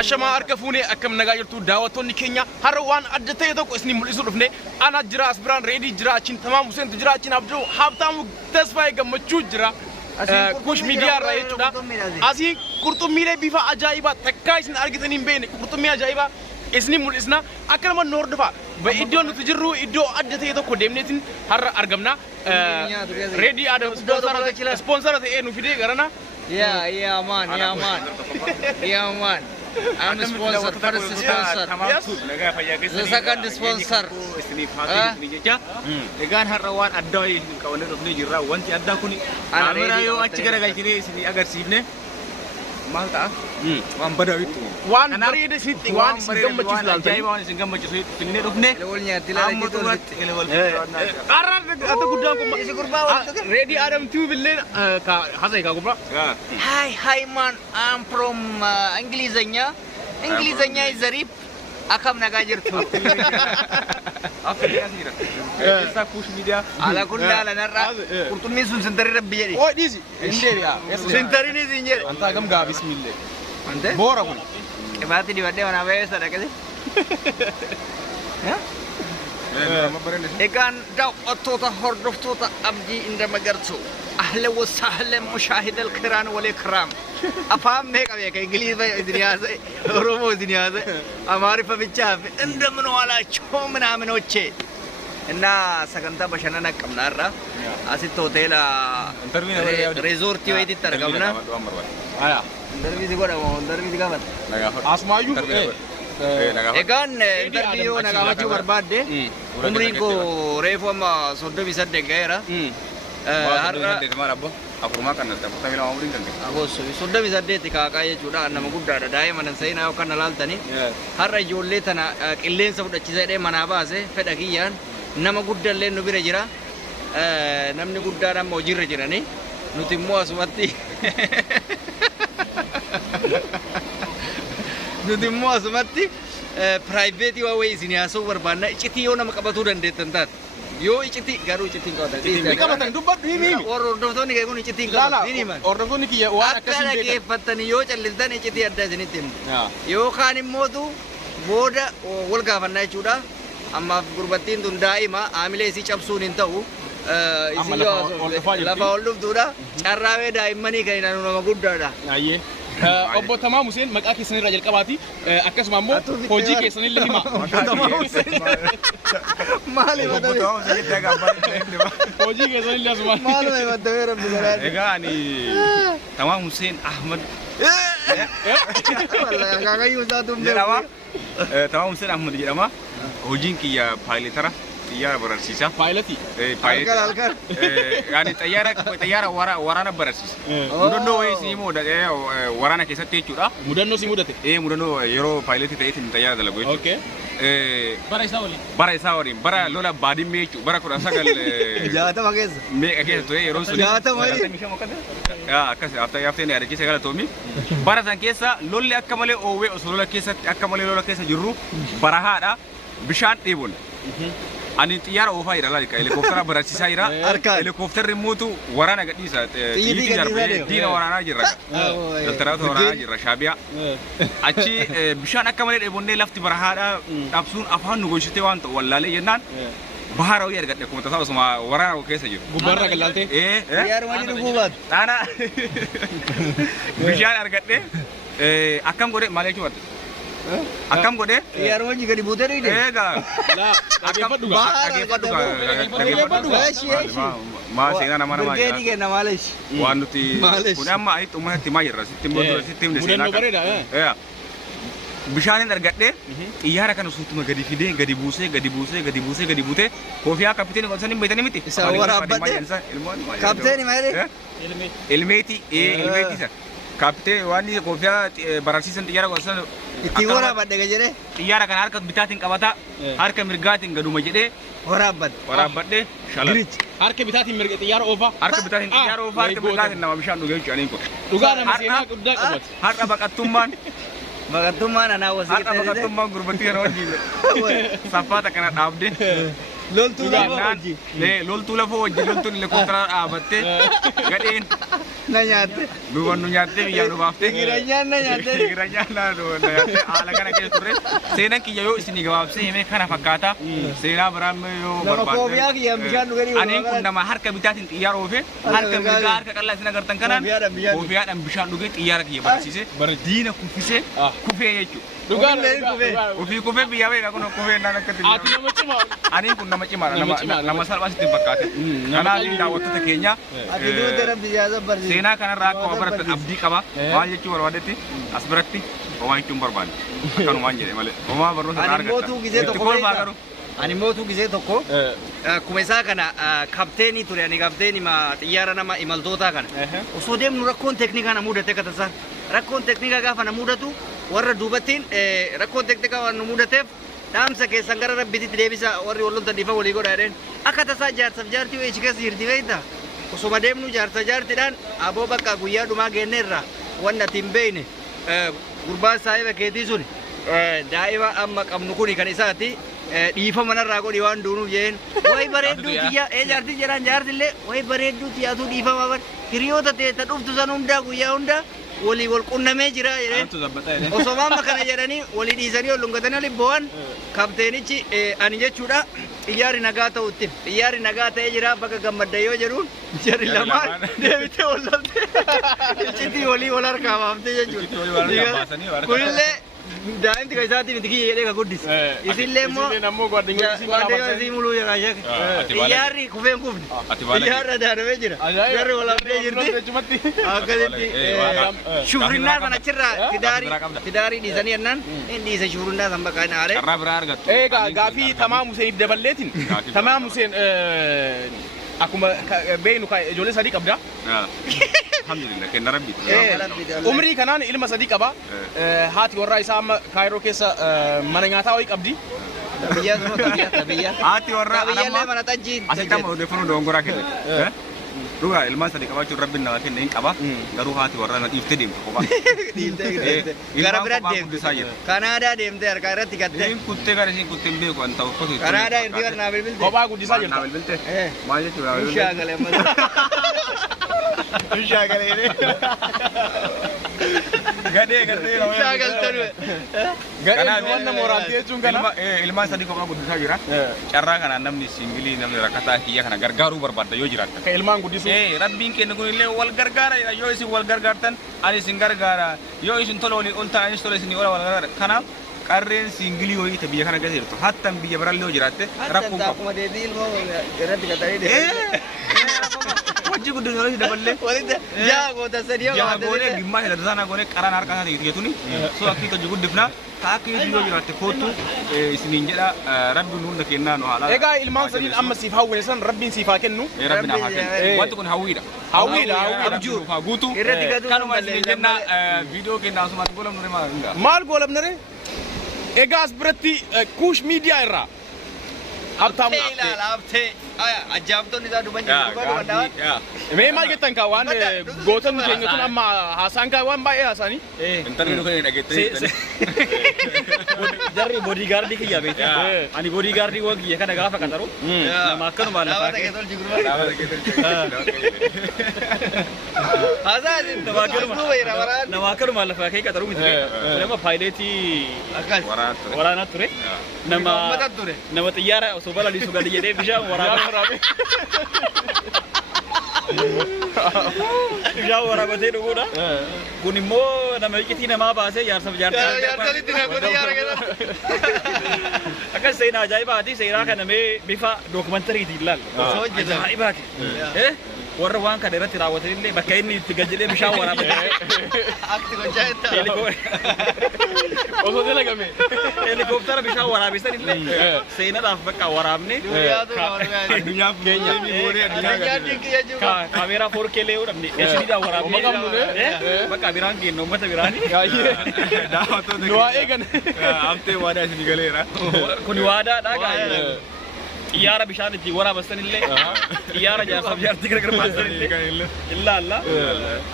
Ashama harka fuunee akkam nagaa jirtu daawwattoonni keenya har'a waan adda ta'e tokko isin mul'isuu dhufne ana jira asbiraan reedii jira achiin tamaam Huseentu jira achiin Abduu Habtaamu Tasfaayee Gammachuu jira kush miidiyaa irraa jechuudha asii qurxummiilee bifa ajaa'ibaa takkaa isin argitanii hin beekne qurxummii ajaa'ibaa isin mul'isna akka nama nu hordofa iddoon nuti jirru iddoo adda ta'e tokko deemneetiin har'a argamna reedii Adam sponsora ta'ee nu fidee garana yeah man I'm the sponsor, first sponsor. The second sponsor. Egaan har'a waan addaa qabanee dhufnee jirra. Wanti addaa kun kaameraa yoo achi garagalchinee isin agarsiifne maal ta'a? Waan badaa itti. Waan bareeda sitti waan isin gammachiisu laaltanii. Waan isin gammachiisu itti dhufne. Wal nyaatti laalatti Qarraan ata guddaan kun isi gurbaa reedii Adam Tube illee hasay ka gurbaa. Hi man, I'm from Ingilizanya is Zarif. Akam nagaa jirtu. Afrika sira. Esa push media. Ala kulla ala narra. Qurxummiin sun sentari rabbi jedhi. Oo dhiisi. Indeeriya. Sentari ni sin jedhi. Anta gam gaa bismillah. Ante? Boora kun. Qibati dibadde wana baye sadaqate. Ya? Egaan daawwattoota hordoftoota abdii inda magartuu ahla wa sahla mushahid al-kiram wal ikram afaan meeqa beeka ingiliifa idriyaase oromo idriyaase amaarifa bichaaf እንደምን ዋላችሁ ምናምኖቼ እና ሰገንታ በሸነና ቀምናራ አሲት ሆቴል ሪዞርት ወይ ተጠርቀምና አያ ኢንተርቪው ጋር አስማዩ Egaan interview nagamachu barbaadde umriin ko reefu amma 38 gaheera har'a afurmaa kan natti afurtamii lama umriin kan agosso 38 kaaqaa jechuudha nama guddaadha daa'ima nan seenaa yookaan laaltanii har'a ijoollee tana qilleensa fudhachiisee dhee manaa baase fedha kiyyaan nama guddaallee nu bira jira namni guddaan amma hojiirra jiranii nuti immoo asumatti nuti immoo asumatti piraayiveetii waa wayii isin haasa'uu barbaanna iccitii yoo nama qabatuu dandeettan taate yoo iccitii garuu iccitiin qabatan. Ni qabatan dubbadhu himi. Hordoftoonni kee kun iccitiin qabatan ni himan. Hordoftoonni kiyya waan akkasii beekan. Akka dhaggeeffattanii yoo callistan iccitii adda isinitti himu. Yookaan immootu booda wal gaafannaa jechuudha. Ammaaf gurbattiin tun daa'ima haamilee isii cabsuun hin ta'u. Lafa ol dhuftuudha. Carraawee daa'immanii kan hin nama guddaadha. Obbo Tamaam Huseen maqaa keessan irraa jalqabaati akkasuma immoo hojii keessan illee hima. Maali madame? Hojii keessan illee asuma. Maali madame rabbi garaadhi. Egaa ani Tamaam Huseen Ahmad. Wallahi akaakayyuu isaatu hin jedhama. Tamaam Huseen Ahmad jedhama. Hojiin kiyya paayiletara. Xiyyaara bararsiisa. Paayilati. Halkan. Yani xiyyaara waraana bararsiisa. Mudannoo wayii si muuda waraana keessatti jechuudha. Mudannoo si mudate. Mudannoo yeroo paayiletii ta'eetiin xiyyaara dalagu jechuudha. Bara isaa waliin. Bara lola baadimmee jechuudha. Bara 19 jaatama keessa. Meeqa keessa ture yeroo sun. Jaatama akkas haftee ni yaadachiise galatoomi. Bara san keessa lolli akka malee oowwee osoo lola keessatti akka malee lola keessa jirru barahaadha bishaan dheebon. Ani xiyyaara oofaa jira laal helikooftera bararsiisaa jira. Helikoofteri muutu waraana gadhiisa. Xiyyiitii darbee diina waraanaa jirra. Daltaraata waraanaa jirra shaabiyaa. Achi bishaan akka malee dheebonnee lafti barahaadha dhabsuun afaan nu gochitee waan ta'u wallaalee jennaan bahara wayii argadhe kuma tasaa osuma waraana keessa jiru. Gubbaarraa galaaltee. Xiyyaara wajjin guubaat. Taana bishaan argadhe akkam godhe maal jechuudha. Akkam godhe? Xiyyaara wajjin gadi buutee dhiide. Eegaa. Dhaggeeffadhu maa seenaa nama namaa jira. Burgeedii kenna maaleesh. Waan nuti kun amma ayitti uummatatti maa jirra sitti himne seenaa kan. Bareeda. Bishaan argadhe xiyyaara kana suutuma gadi fidee gadi buutee koofiyaa kapiteeni qolsanii beeytanii miti. Isa waraabbadhe. Kapiteeni maali? Ilmeetii isa. Kapiteeni waan koofiyaa bararsiisan xiyyaara qolsan. Itti waraabadhe jedhee. Xiyyaara kana harka bitaatiin qabata harka mirgaatiin gaduma jedhee waraabadhe shala. Harka bitaatiin mirga xiyyaara oofaa. Harka bitaatiin xiyyaara oofaa harka mirgaatiin nama bishaan dhugee jechuudha aniin kun. Dhugaa nama seenaa guddaa qabatu. Har'a baqattummaan anaa wasii har'a baqattummaan gurbattii kana wajjin saffaata kana dhaabde Loltuu lafa hojii. loltuu lafa hojii loltuun helikooftara dhaabattee gadheen Na nyaatte. duuban nu nyaattee biyyaa nu baaftee Giranyaan na nyaatte. giranyaan na nyaattee haala kana keessa turre seenaan kiyya yoo isinii gabaabsee himee kana fakkaata seenaa biraan yoo Nama koobiyaa kiyyaan bishaan dhuganii Aniin kun nama harka bitaatiin xiyyaara oofee harka mirgaa harka qal'aa isin agartan kanaan koobiyaadhaan bishaan dhugee xiyyaara kiyya barsiisee diina kuffisee kufee jechuudha. Ofii kufee biyyaa beekaa kun kufee naan akkatti. Ati nama cimaa. Aniin kun nama cimaadha nama salphaa sitti hin fakkaate. Kanaaf daawwattoota keenya Ati duuta rabbi siyaasa barsiisa. seenaa kanarraa akka baratan abdii qaba. Maal jechuu barbaadetti as biratti homaa jechuun barbaade. Akkanumaan jedhe malee. Homaa barnoota Ani mootuu gisee tokko beekaa. Ani mootuu gisee tokko akkuma isaa kana kapteenii ture ani kapteenii xiyyaara nama imaltootaa kana. Osoo deemnu rakkoon teeknikaa na mudate akka tasaa. Rakkoon teeknikaa gaafa na mudatu warra duubattiin rakkoon teeknikaa waan nu mudateef dhaamsa keessan gara rabbiitti deebisa warri wallolta dhiifa walii godha jedheen akka tasaa jaarsaaf jaartii wayii keessa jirti beektaa. Osoma deemnu jaarsa jaartiidhaan aboo bakka guyyaa dhumaa geenneerra wanna ati hin beekne gurbaan saahiba keetii sun daa'ima amma qabnu kuni kan isaati dhiifa manarraa godhi waan duunuuf jeen way bareedduu tiyya jaartii jedhaan jaartillee way bareedduu tiyyaatu dhiifama bar hiriyoota teessa dhuftu san hundaa guyyaa hundaa walii wal qunnamee jira jedheen osoma amma kana jedhanii walii dhiisanii ol lungatanii oli bo'an kapteenichi ani jechuudha xiyyaarri nagaa ta'utti xiyyaarri nagaa ta'ee jira bakka gammadda yoo jedhuun jarri lamaan deebitee wal loltee iccitii walii wal harkaa baaftee jechuudha kunillee daa'imti kan isaatiin itti kiyya jedhee ka guddis isillee immoo gwaddinyaa isii muluu jedhaa shaka xiyyaarri kufeen kufne xiyyaarra daadamee jira jarri wal haftee jirti akkasitti shufrinnaa san achirraa tidaarii dhiisanii jennaan hin dhiise shufrinnaa san bakka hin aaree carraa biraa argattu. Egaa gaafii Tamaam Huseeniif daballeetiin Tamaam Huseen akkuma beeknu ijoollee sadii qabda. Alhamdulillah kenna rabbi. Umrii kanaan ilma sadii qaba. Haati warraa isaa amma Kaayiroo keessa mana nyaataa wayii qabdi. Biyyaa sun tabiyyaa. Haati warraa Tabiyyaallee mana xajjii. asitti amma odeeffannoo dogongoraa kenne. Dhugaa ilmaan sadii qabaachuun rabbiin nama kenne hin qaba. Garuu haati warraa na dhiiftee deemte kophaa. Dhiiftee gara bira deemte. Kanaadaa deemte harka irratti gatte. Isiin kuttee gara isiin kuttee hin beeku an ta'u uffatu. Kanaadaa irratti gara naa bilbilte. Kophaa guddisaa jirta. Naa bilbilte. Maal jechuudha? Shaagalee amma. Shaagalee. Gadee. Shaagaltanu. Gadee wanna mooraantii jechuun kana. Ilmaan sadii kophaa guddisaa jira. Carraa kanaan namni singilii namni rakkataa kiyya kana gargaaruu barbaadda yoo jiraata. Ka ilmaan guddisuu. Rabbiin kennu kun illee wal gargaara yoo isin wal gargaartan ani isin gargaara yoo isin tola waliin ol ta'anis tola isin wal gargaara kanaaf qarreen singilii horii ta biyya kana keessa jirtu hattan biyya biraallee yoo jiraatte rakkoo qabu. Akkuma deebii ilmoo irratti gatanii deebii. Wajji guddin yeroo daballee walitti jaa goota sadii yoo jaa goone gimmaa isa dasaana goone qaraan harka isaa tigetuni so akki toji guddifna ka akki yoo jiraatte kootu isiniin jedha rabbiin hunda kennaa nu haala. Egaa ilmaan sadiin amma siif hawwine san rabbiin siif haa kennu. Rabbiin haa kennu. Wanti kun hawwiidha. Hawwiidha. Abjuu haa guutu. irratti gatuu Kanuma isiniin jenna viidiyoo kennaa asumaan golamnu maal hundaa. Maal goolabnare? Egaa as biratti Kuush miidiyaa irraa Habtaamu Abtee ajaa'ibtoonni isaa duban jiru. Mee maal jettan kaa waan gootonni keenya kun amma haasaan kaa waan baay'ee haasaanii. Intarvii dhugan hin dhageettanii. Jarri boodigaardii kiyya beekte. Ani boodigaardii waan kiyya kana gaafa qaxaru nama akkanuma lafaa kee. Nama akkanuma lafaa kee qaxaru miti. Nama paayileetii waraanaa ture. Nama xiyyaara osoo balaliisu gadi jedhee bishaan waraabee. Bishaan waraabatee dhuguudha. Kun immoo nama iccitii namaa baasee jaarsaaf akkas seenaa ajaa'ibaati. Seenaa kana mee bifa dookumantariitiin ilaalla. Ajaa'ibaati. Warra waan kana irratti raawwatan illee bakka inni itti gajjadhee bishaan waraabatee. Akti gochaa Osoo dalagame. Helikooftara bishaan waraabisan illee seenaadhaaf bakka waraabne. Addunyaaf keenya. Kaameeraa 4K lee godhamne SDdhaan waraabne. Bakka biraan kenna uummata biraanii. Nu waa eegan. Haftee waadaa isin galeera. Kun waadaadha. Xiyyaara bishaan itti waraabasan illee xiyyaara jaarsaaf jaartii gargar baasan illee ilaalla.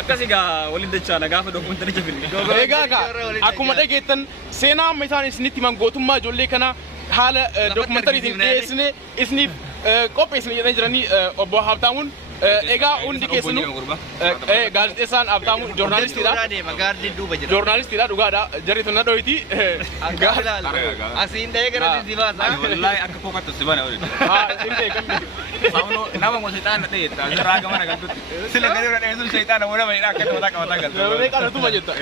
Akkasii gaa waliin dachaana gaafa dookumentaricha filme. Egaa akkuma dhageettan seenaa amma isaan isinitti himan gootummaa ijoollee kana haala dokumentariitiin dhiyeessine isiniif qopheessine jedhanii jiranii obbo Habtaamuun egaa hundi keessanuu gaazexeessaan Habtaamuun joornaalistiidha. Joornaalistiidha dhugaadha jarri tun na dhoyti. Asiin dhahee gara Zanzibaar. Wallahi akka kookattu si bana waliin. Hin beekamne. Saulo nama mo seetaan ta'e irraa gamana galtutti. Sila gadi irra dheessuun seetaan nama nama akka nama qabataa galtu. Meeqaanatu jetta.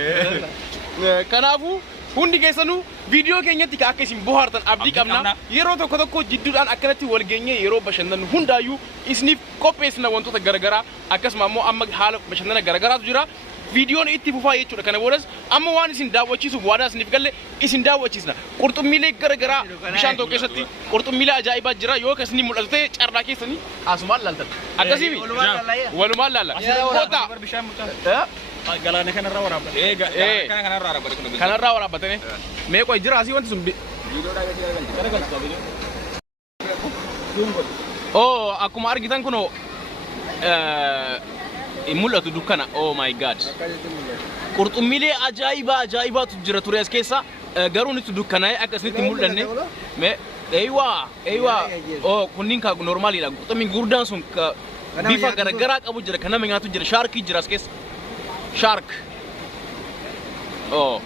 Kanaafuu hundi keessanuu viidiyoo keenyatti akka isin bohaartan abdii qabna. Yeroo tokko tokko jidduudhaan akkanatti wal geenyee yeroo bashannanu hundaayyuu isiniif qopheessina wantoota garaagaraa akkasuma immoo amma haala bashannana garaagaraatu jira. Viidiyoon itti fufaa jechuudha. Kana boodas amma waan isin daawwachiisuuf waadaa isiniif galle isin daawwachiisna. Qurxummiilee garaagaraa bishaan tokko keessatti qurxummiilee ajaa'ibaa jira. Yoo akkasni mul'atu ta'e carraa keessanii asumaan laaltan. Akkasiimi walumaan laalla. Galaana kanarraa waraabbatee. Kanarraa waraabbatee. Kanarraa waraabbatanii mee qoy jira asii wanti sun oh akkuma argitan kunoo mul'atu dukkana. Oh my god. Qurxummiilee ajaa'ibaatu jira ture as keessa garuu nitti dukkanaa'ee akkasinitti mul'anne mee eeywa oh kunniin ka normaaliidha. Qurxummiin gurdaan sun bifa garagaraa qabu jira kan nama nyaatu jira. Shaarkii jira as keessa. Shark. Oh.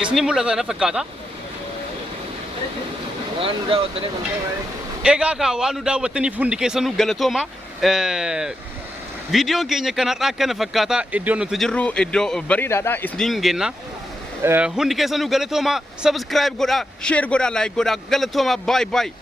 Isni mul'ata na fakkaata. Egaa ka waan nu daawwattaniif hundi keessanuu galatooma. Viidiyoon keenya kanarraa akkana fakkaata. Iddoon nuti jirru iddoo bareedaadha. Isniin geenna. Hundi keessanuu galatooma. Subscribe godhaa, share godhaa, like godhaa. Galatooma. Bye bye.